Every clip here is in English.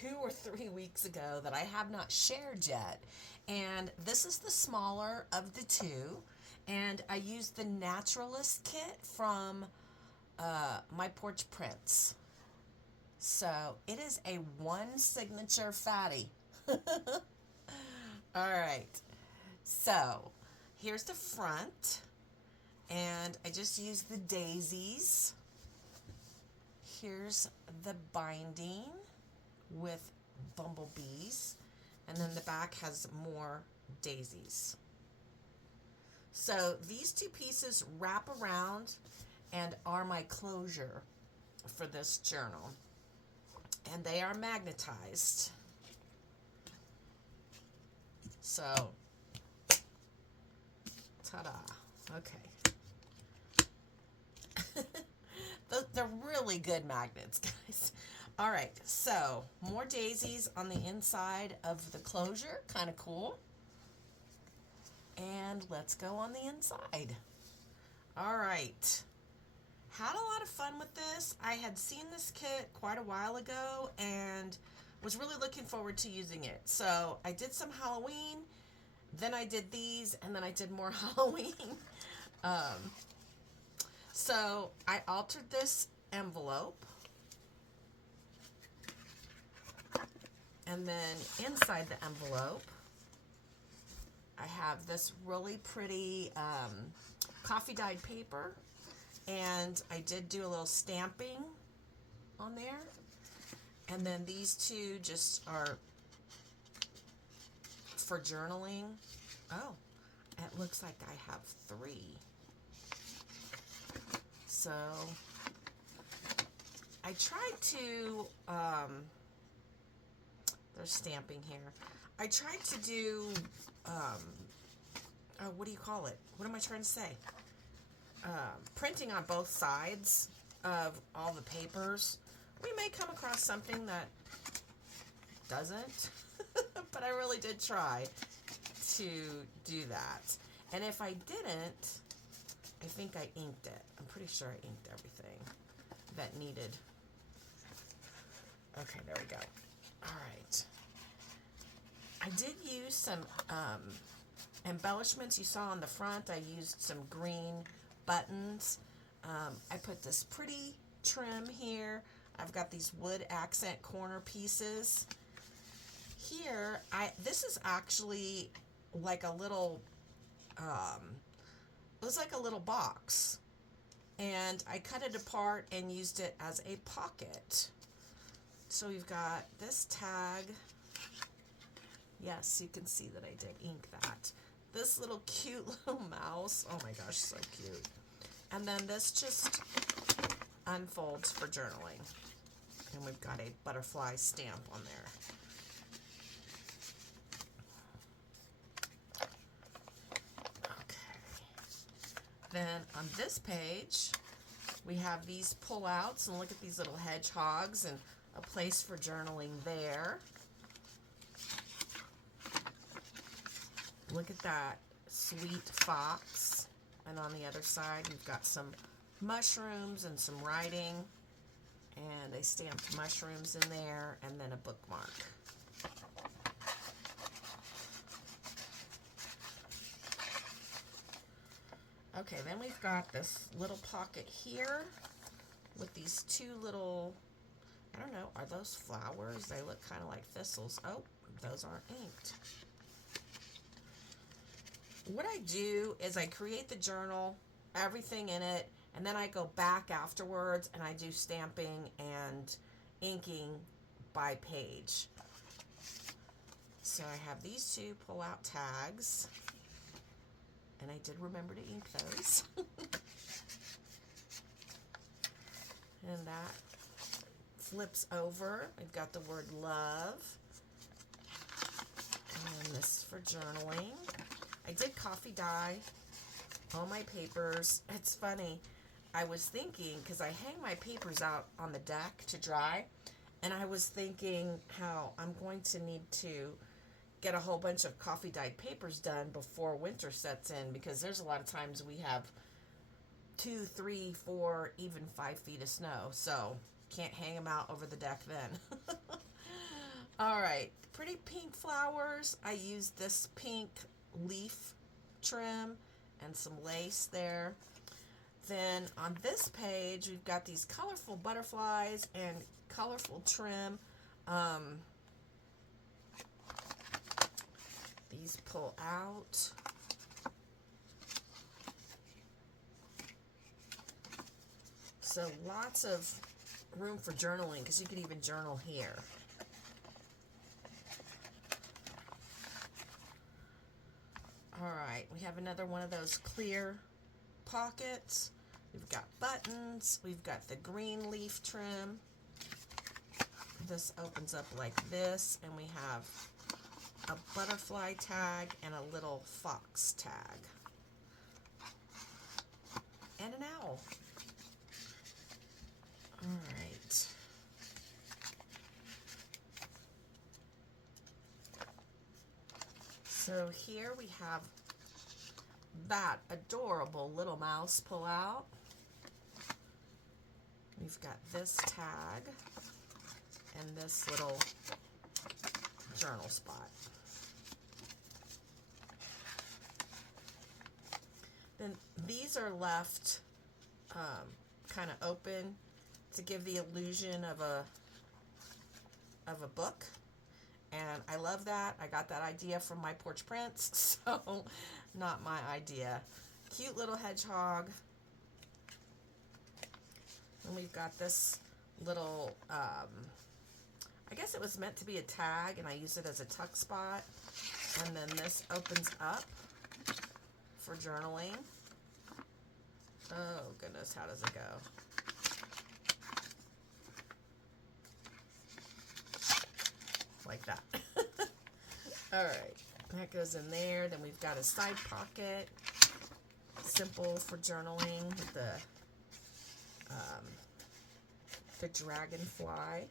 2 or 3 weeks ago that I have not shared yet. And this is the smaller of the two. And I used the Naturalist kit from My Porch Prints. So it is a one signature fatty. All right. So here's the front. And I just used the daisies. Here's the binding with bumblebees. And then the back has more daisies. So these two pieces wrap around and are my closure for this journal. And they are magnetized. So, ta-da. Okay. They're really good magnets, guys. All right, so more daisies on the inside of the closure. Kind of cool. And let's go on the inside. All right. Had a lot of fun with this. I had seen this kit quite a while ago and was really looking forward to using it. So I did some Halloween, then I did these, and then I did more Halloween. So I altered this envelope. And then inside the envelope, I have this really pretty coffee dyed paper. And I did do a little stamping on there. And then these two just are for journaling. Oh, it looks like I have 3. So I tried to, there's stamping here. I tried to do, what do you call it? What am I trying to say? Printing on both sides of all the papers. We may come across something that doesn't, but I really did try to do that. And if I didn't, I think I inked it. I'm pretty sure I inked everything that needed. Okay, there we go. All right. I did use some embellishments you saw on the front. I used some green buttons. I put this pretty trim here. I've got these wood accent corner pieces. Here, this is actually like a little, it was like a little box. And I cut it apart and used it as a pocket. So we've got this tag. Yes, you can see that I did ink that. This little cute little mouse. Oh my gosh, so cute. And then this just unfolds for journaling. And we've got a butterfly stamp on there. Okay. Then on this page, we have these pull-outs, and look at these little hedgehogs and a place for journaling there. Look at that sweet fox. And on the other side, we've got some mushrooms and some writing. And I stamped mushrooms in there, and then a bookmark. Okay, then we've got this little pocket here with these two little, I don't know, are those flowers? They look kind of like thistles. Oh, those aren't inked. What I do is I create the journal, everything in it, and then I go back afterwards and I do stamping and inking by page. So I have these two pull-out tags, and I did remember to ink those. And that flips over. I've got the word love, and this is for journaling. I did coffee dye all my papers. It's funny. I was thinking, because I hang my papers out on the deck to dry, and I was thinking how I'm going to need to get a whole bunch of coffee dyed papers done before winter sets in, because there's a lot of times we have 2, 3, 4, even 5 feet of snow, so can't hang them out over the deck then. right, pretty pink flowers. I used this pink leaf trim and some lace there. Then on this page, we've got these colorful butterflies and colorful trim. These pull out. So lots of room for journaling, because you could even journal here. All right, we have another one of those clear pockets. We've got buttons. We've got the green leaf trim. This opens up like this, and we have a butterfly tag and a little fox tag. And an owl. All right. So here we have that adorable little mouse pull out. We've got this tag and this little journal spot. Then these are left kind of open to give the illusion of a book. And I love that. I got that idea from my porch prints, so not my idea. Cute little hedgehog. And we've got this little, I guess it was meant to be a tag, and I use it as a tuck spot. And then this opens up for journaling. Oh goodness, how does it go? Like that. All right, that goes in there. Then we've got a side pocket, simple for journaling with the dragonfly.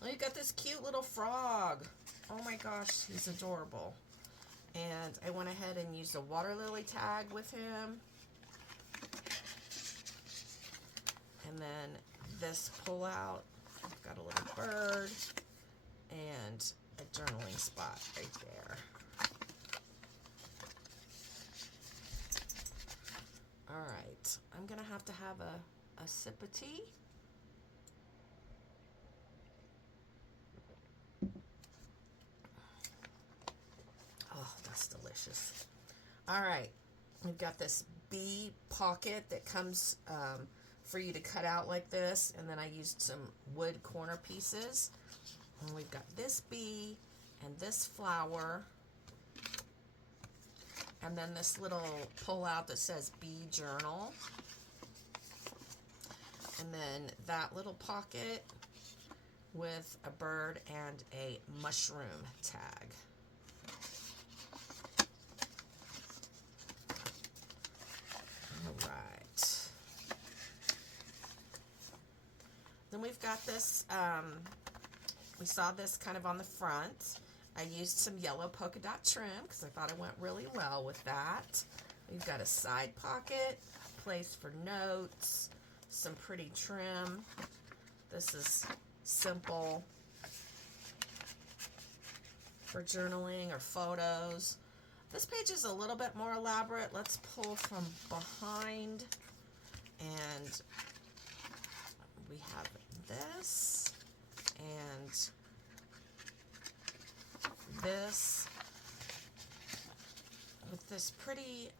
Well, you've got this cute little frog. Oh my gosh, he's adorable. And I went ahead and used a water lily tag with him. And then this pull out, I've got a little bird and a journaling spot right there. All right, I'm gonna have to have a sip of tea. Oh, that's delicious. All right, we've got this bee pocket that comes for you to cut out like this, and then I used some wood corner pieces. And we've got this bee and this flower, and then this little pull out that says bee journal, and then that little pocket with a bird and a mushroom tag. All right. Then we've got this, we saw this kind of on the front. I used some yellow polka dot trim because I thought it went really well with that. We've got a side pocket, place for notes, some pretty trim. This is simple for journaling or photos. This page is a little bit more elaborate. Let's pull from behind, and we have this and this with this pretty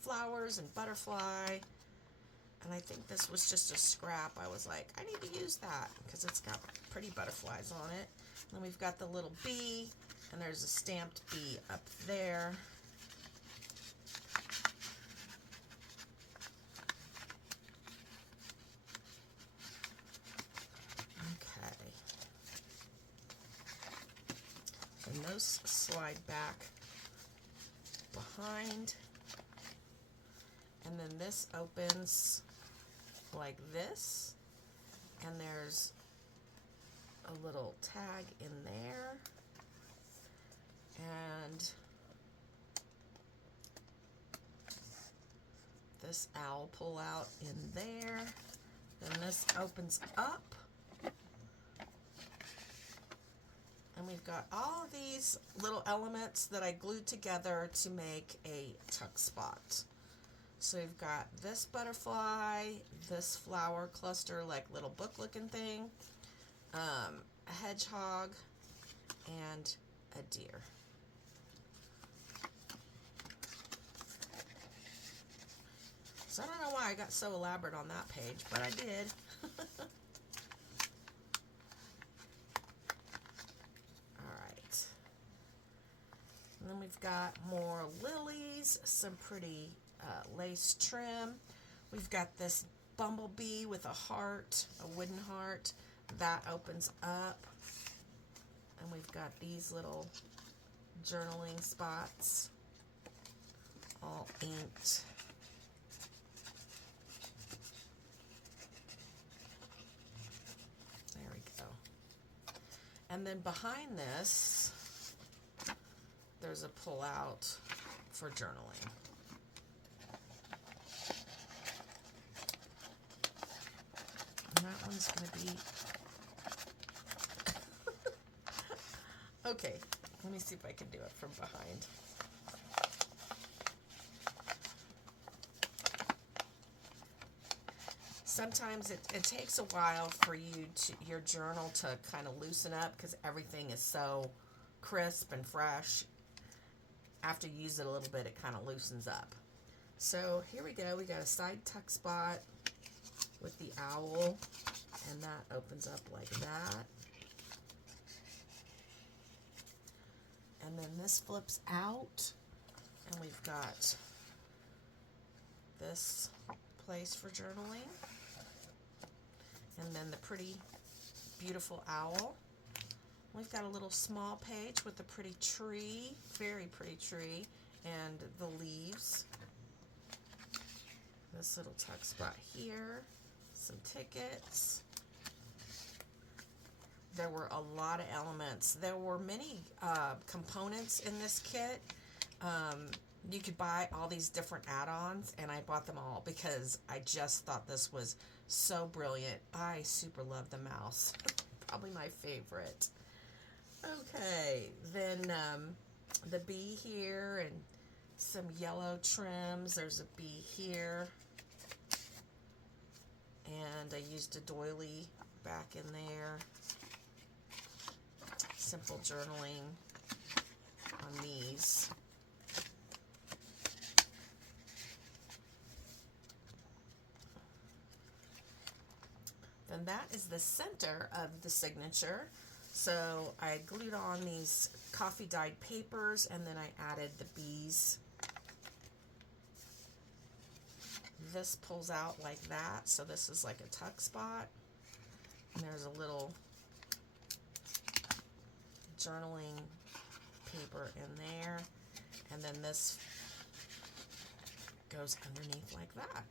flowers and butterfly. And I think this was just a scrap. I was like, I need to use that because it's got pretty butterflies on it. And then we've got the little bee, and there's a stamped bee up there. Okay. And those slide back behind. And then this opens like this, and there's a little tag in there, and this owl pull out in there. Then this opens up, I've got all of these little elements that I glued together to make a tuck spot. So we've got this butterfly, this flower cluster, like little book looking thing, a hedgehog, and a deer. So I don't know why I got so elaborate on that page, but I did. Alright. And then we've got more lilies, some pretty lace trim. We've got this bumblebee with a heart, a wooden heart. That opens up. And we've got these little journaling spots, all inked. There we go. And then behind this, there's a pull-out for journaling. And that one's going to be... Okay, let me see if I can do it from behind. Sometimes it takes a while for your journal to kind of loosen up because everything is so crisp and fresh. After you use it a little bit, it kind of loosens up. So here we go. We got a side tuck spot with the owl, and that opens up like that. And then this flips out, and we've got this place for journaling. And then the pretty, beautiful owl. We've got a little small page with a pretty tree, very pretty tree, and the leaves. This little tuck spot here, some tickets. There were a lot of elements. There were many components in this kit. You could buy all these different add-ons, and I bought them all because I just thought this was so brilliant. I super love the mouse. Probably my favorite. Okay, then the bee here and some yellow trims. There's a bee here. And I used a doily back in there. Simple journaling on these. Then that is the center of the signature. So I glued on these coffee dyed papers, and then I added the bees. This pulls out like that, so this is like a tuck spot. And there's a little journaling paper in there, and then this goes underneath like that.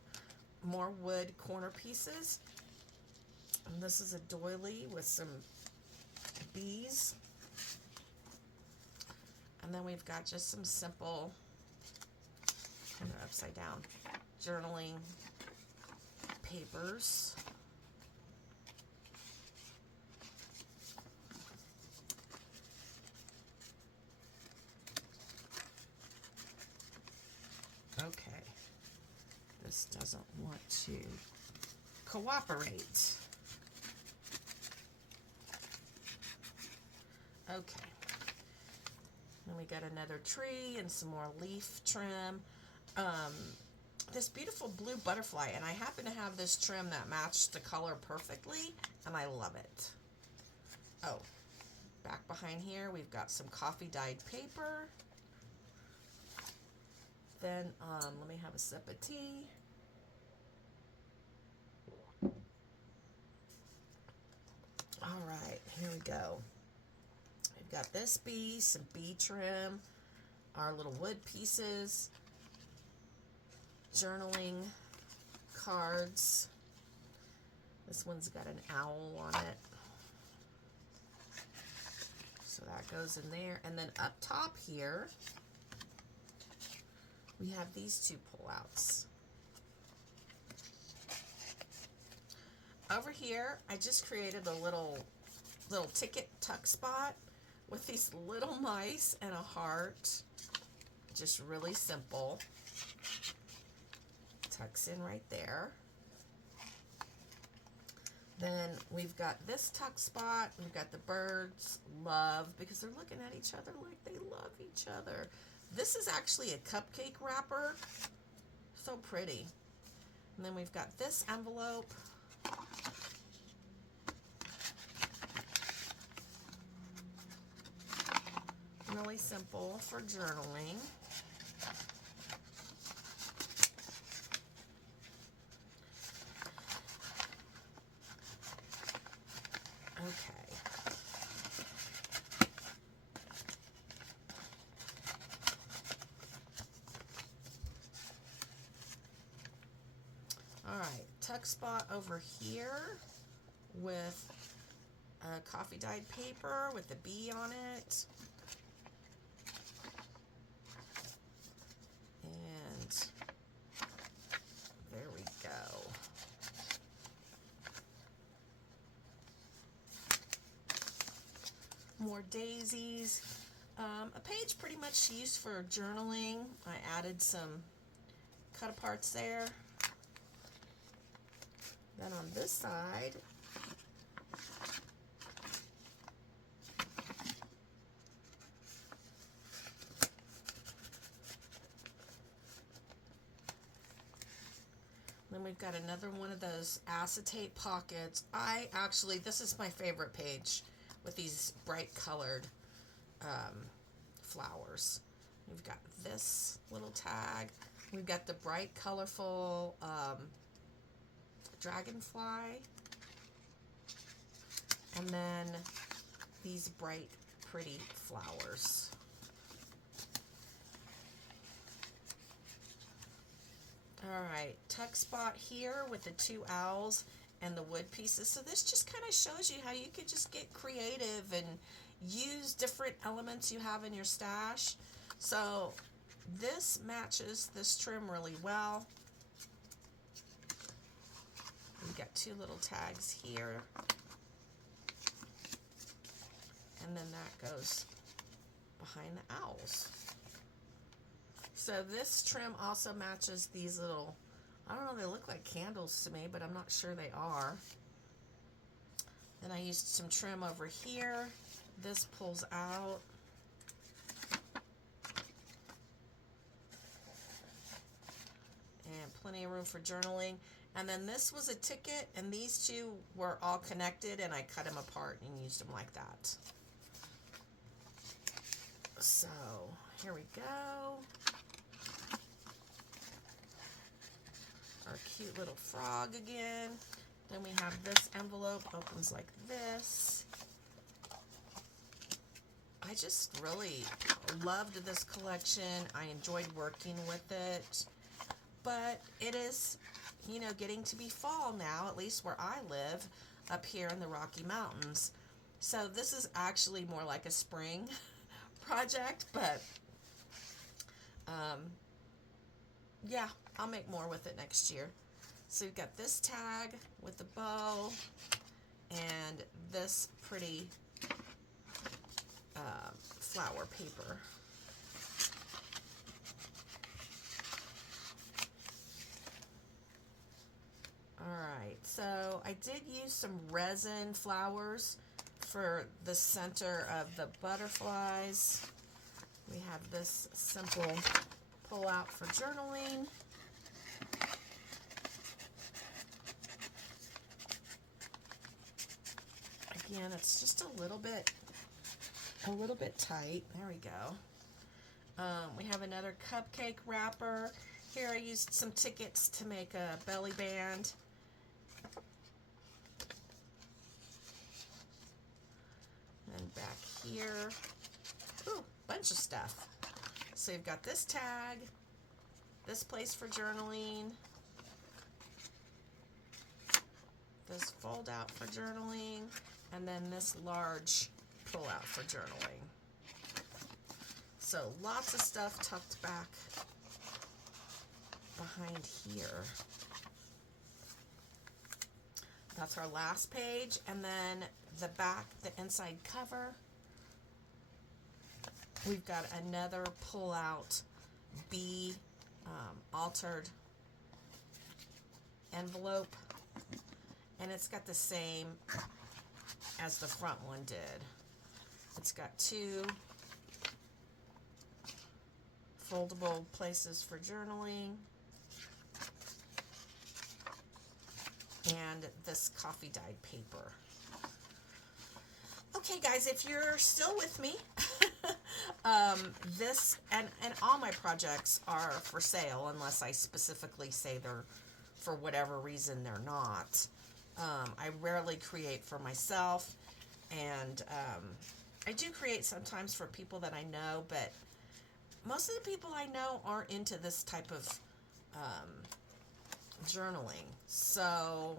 More wood corner pieces, and this is a doily with some bees, and then we've got just some simple, kind of upside down, journaling papers. Okay, this doesn't want to cooperate. Okay, then we got another tree and some more leaf trim. This beautiful blue butterfly, and I happen to have this trim that matched the color perfectly, and I love it. Oh, back behind here, we've got some coffee dyed paper. Then, let me have a sip of tea. All right, here we go. We've got this bee, some bee trim, our little wood pieces, journaling cards. This one's got an owl on it. So that goes in there. And then up top here, we have these two pullouts. Over here, I just created a little ticket tuck spot with these little mice and a heart. Just really simple. Tucks in right there. Then we've got this tuck spot. We've got the birds love, because they're looking at each other like they love each other. This is actually a cupcake wrapper. So pretty. And then we've got this envelope. Really simple for journaling. Okay. All right, tuck spot over here with a coffee dyed paper with a bee on it. And there we go. More daisies. A page pretty much used for journaling. I added some cut aparts there. Then on this side, then we've got another one of those acetate pockets. This is my favorite page with these bright colored flowers. We've got this little tag. We've got the bright colorful dragonfly. And then these bright pretty flowers. All right, tuck spot here with the two owls and the wood pieces. So this just kind of shows you how you could just get creative and use different elements you have in your stash. So this matches this trim really well. We've got two little tags here. And then that goes behind the owls. So this trim also matches these little, I don't know, they look like candles to me, but I'm not sure they are. Then I used some trim over here. This pulls out. And plenty of room for journaling. And then this was a ticket, and these two were all connected, and I cut them apart and used them like that. So here we go. Our cute little frog again. Then we have this envelope, opens like this. I just really loved this collection. I enjoyed working with it. But it is, you know, getting to be fall now, at least where I live, up here in the Rocky Mountains. So this is actually more like a spring project, but yeah, I'll make more with it next year. So we've got this tag with the bow and this pretty flower paper. Alright, so I did use some resin flowers for the center of the butterflies. We have this simple pull out for journaling. Again, it's just a little bit tight. There we go. We have another cupcake wrapper. Here I used some tickets to make a belly band. And back here, ooh, bunch of stuff. So you've got this tag, this place for journaling, this fold out for journaling, and then this large pull out for journaling. So lots of stuff tucked back behind here. That's our last page, and then the back, the inside cover. We've got another pull-out B altered envelope, and it's got the same as the front one did. It's got two foldable places for journaling, and this coffee dyed paper. Okay, guys, if you're still with me, this and all my projects are for sale unless I specifically say they're, for whatever reason, they're not. I rarely create for myself, and I do create sometimes for people that I know, but most of the people I know aren't into this type of journaling. So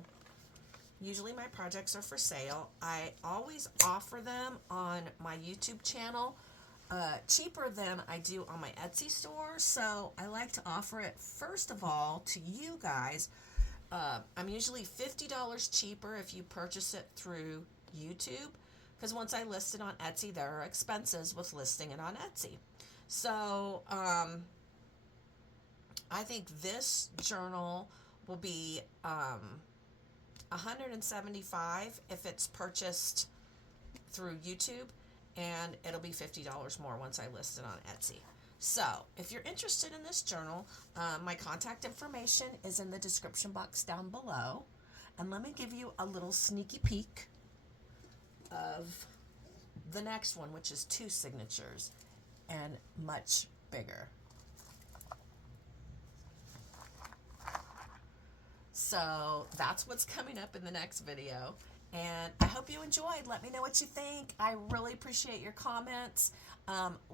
usually my projects are for sale. I always offer them on my YouTube channel, cheaper than I do on my Etsy store. So I like to offer it, first of all, to you guys. I'm usually $50 cheaper if you purchase it through YouTube, because once I list it on Etsy, there are expenses with listing it on Etsy. So I think this journal will be $175 if it's purchased through YouTube, and it'll be $50 more once I list it on Etsy. So if you're interested in this journal, my contact information is in the description box down below. And let me give you a little sneaky peek of the next one, which is 2 signatures and much bigger. So that's what's coming up in the next video. And I hope you enjoyed. Let me know what you think. I really appreciate your comments.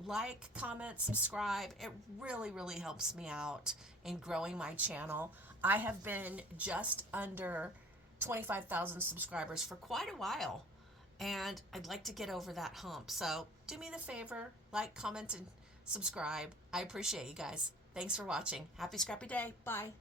Like, comment, subscribe. It really, really helps me out in growing my channel. I have been just under 25,000 subscribers for quite a while, and I'd like to get over that hump. So do me the favor, like, comment, and subscribe. I appreciate you guys. Thanks for watching. Happy scrappy day. Bye.